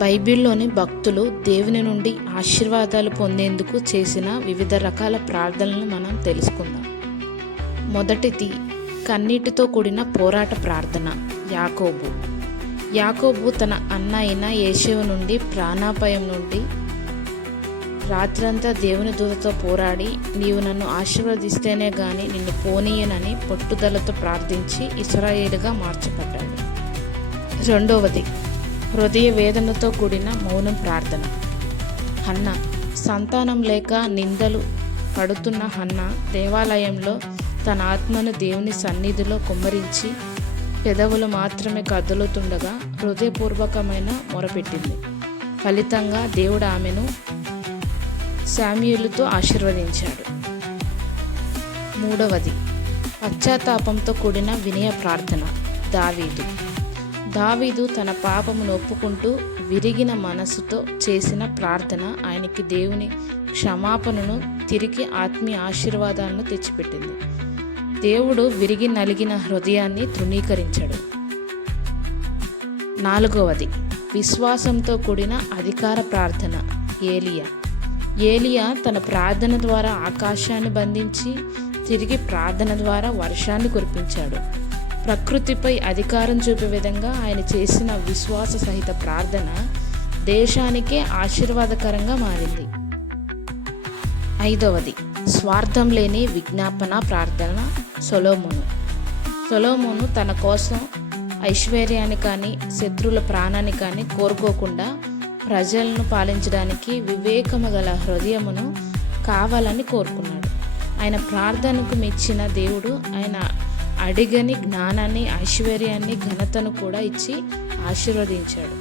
బైబిల్లోని భక్తులు దేవుని నుండి ఆశీర్వాదాలు పొందేందుకు చేసిన వివిధ రకాల ప్రార్థనలను మనం తెలుసుకుందాం. మొదటిది కన్నీటితో కూడిన పోరాట ప్రార్థన. యాకోబు తన అన్న అయిన ఏశావు నుండి ప్రాణాపాయం నుండి రాత్రంతా దేవుని దూతతో పోరాడి, నీవు నన్ను ఆశీర్వదిస్తేనే గాని నిన్ను పోనీయనని పట్టుదలతో ప్రార్థించి ఇశ్రాయేలుగా మార్చబడ్డాడు. రెండవది హృదయ వేదనతో కూడిన మౌనం ప్రార్థన. హన్న సంతానం లేక నిందలు పడుతున్న హన్న దేవాలయంలో తన ఆత్మను దేవుని సన్నిధిలో కుమ్మరించి పెదవులు మాత్రమే కదులుతుండగా హృదయపూర్వకమైన మొరపెట్టింది. ఫలితంగా దేవుడు ఆమెను శామ్యూలుతో ఆశీర్వదించాడు. మూడవది పశ్చాత్తాపంతో కూడిన వినయ ప్రార్థన. దావీదు తన పాపమును ఒప్పుకుంటూ విరిగిన మనసుతో చేసిన ప్రార్థన ఆయనకి దేవుని క్షమాపణను, తిరిగి ఆత్మీయ ఆశీర్వాదాలను తెచ్చిపెట్టింది. దేవుడు విరిగి నలిగిన హృదయాన్ని తృణీకరించాడు. నాలుగవది విశ్వాసంతో కూడిన అధికార ప్రార్థన. ఏలియా తన ప్రార్థన ద్వారా ఆకాశాన్ని బంధించి తిరిగి ప్రార్థన ద్వారా వర్షాన్ని కురిపించాడు. ప్రకృతిపై అధికారం చూపే విధంగా ఆయన చేసిన విశ్వాస సహిత ప్రార్థన దేశానికే ఆశీర్వాదకరంగా మారింది. ఐదవది స్వార్థం లేని విజ్ఞాపన ప్రార్థన. సొలొమోను తన కోసం ఐశ్వర్యాన్ని కానీ శత్రువుల ప్రాణాన్ని కానీ కోరుకోకుండా ప్రజలను పాలించడానికి వివేకము గల హృదయమును కావాలని కోరుకున్నాడు. ఆయన ప్రార్థనకు మెచ్చిన దేవుడు ఆయన అడిగని జ్ఞానాన్ని, ఐశ్వర్యాన్ని, ఘనతను కూడా ఇచ్చి ఆశీర్వదించాడు.